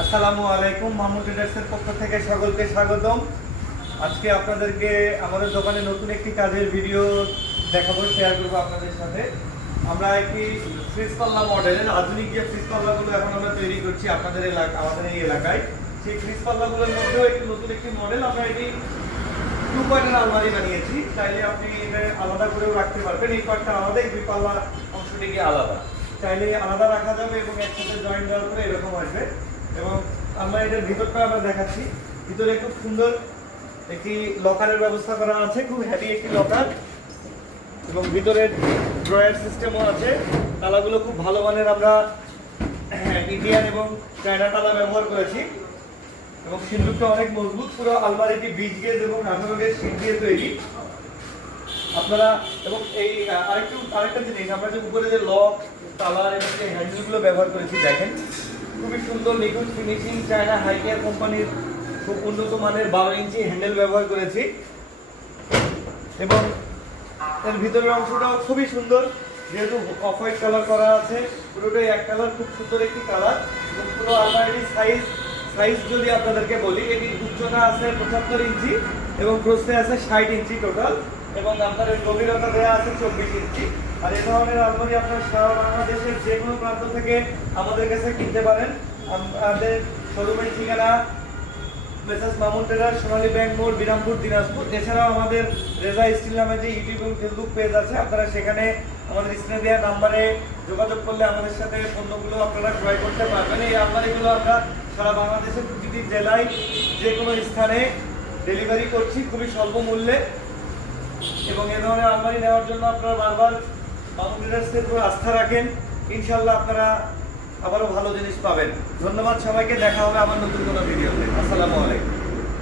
আসসালামু আলাইকুম। মামুন ট্রেডার্সের পক্ষ থেকে সকলকে স্বাগতম। আজকে আপনাদেরকে আমাদের দোকানে নতুন একটি কাজের ভিডিও দেখাবো, শেয়ার করবো আপনাদের সাথে। আমরা একটি ফ্রিজ পাল্লা মডেলের আধুনিক যে ফ্রিজ পাল্লাগুলো এখন আমরা তৈরি করছি আমাদের এই এলাকায়, সেই ফ্রিজ পাল্লাগুলোর মধ্যেও একটি নতুন একটি মডেল। আমরা এটি 2 পার্টের আলমারি বানিয়েছি। চাইলে আপনি এটা আলাদা করেও রাখতে পারবেন। এই পার্টটা আলাদা, এই 2 পাল্লা অংশটি আলাদা, চাইলে আলাদা রাখা যাবে এবং একসাথে জয়েন্ট দেওয়ার পরে এরকম আসবে। এবং আমরা এটার ভিতরটা আমরা দেখাচ্ছি। ভিতরে খুব সুন্দর একটি লকারের ব্যবস্থা করা আছে, খুব হেভি একটি লকার, এবং ভিতরে ড্রয়ার সিস্টেমও আছে। তালাগুলো খুব ভালো মানের আমরা ইন্ডিয়ান এবং চায়না তালা ব্যবহার করেছি, এবং সিন্দুকটা অনেক মজবুত। পুরো আলমারিটি 20 গেজ এবং 18 গেজ সিট দিয়ে তৈরি আপনারা। এবং এই আরেকটা জিনিস, আমরা যে উপরে যে লক তালার এবং যে হ্যান্ডেলগুলো ব্যবহার করেছি দেখেন, খুবই সুন্দর নিখুঁত ফিনিশিং। চায়না হাইকেয়ার কোম্পানির খুব উন্নত মানের 12 ইঞ্চি হ্যান্ডেল ব্যবহার করেছি, এবং এর ভিতরের অংশটাও খুবই সুন্দর। যেহেতু অফ হোয়াইট কালার করা আছে, পুরোটাই এক কালার, খুব সুন্দর একটি কালার। এবং পুরো আলমারিটির সাইজ যদি আপনাদেরকে বলি, এটির উচ্চতা আছে 75 ইঞ্চি এবং প্রস্থে আছে 60 ইঞ্চি টোটাল, এবং আপনার গভীরতা দেওয়া আছে 24 ইঞ্চি। আর এই ধরনের আলমারি আপনার সারা বাংলাদেশের যে কোনো প্রান্ত থেকে আমাদের কাছে কিনতে পারেন। আমাদের শোরুমের ঠিকানা মেসার্স মামুন ট্রেডার্স, সোনালী ব্যাংক মোড়, বিরামপুর, দিনাজপুর। এছাড়াও আমাদের রেজা স্টিল নামে যে ইউটিউব এবং ফেসবুক পেজ আছে, আপনারা সেখানে আমাদের স্ক্রিনে দেওয়া নাম্বারে যোগাযোগ করলে আমাদের সাথে পণ্যগুলো আপনারা ক্রয় করতে পারবেন। এই আলমারিগুলো আমরা সারা বাংলাদেশের প্রতিটি জেলায় যে কোনো স্থানে ডেলিভারি করছি খুবই স্বল্প মূল্যে। এবং এ ধরনের আলমারি নেওয়ার জন্য আপনারা বারবার মামুন ট্রেডার্সের উপর আস্থা রাখেন, ইনশাল্লাহ আপনারা আবারও ভালো জিনিস পাবেন। ধন্যবাদ সবাইকে, দেখা হবে আমার নতুন কোনো ভিডিওতে। আসসালামু আলাইকুম।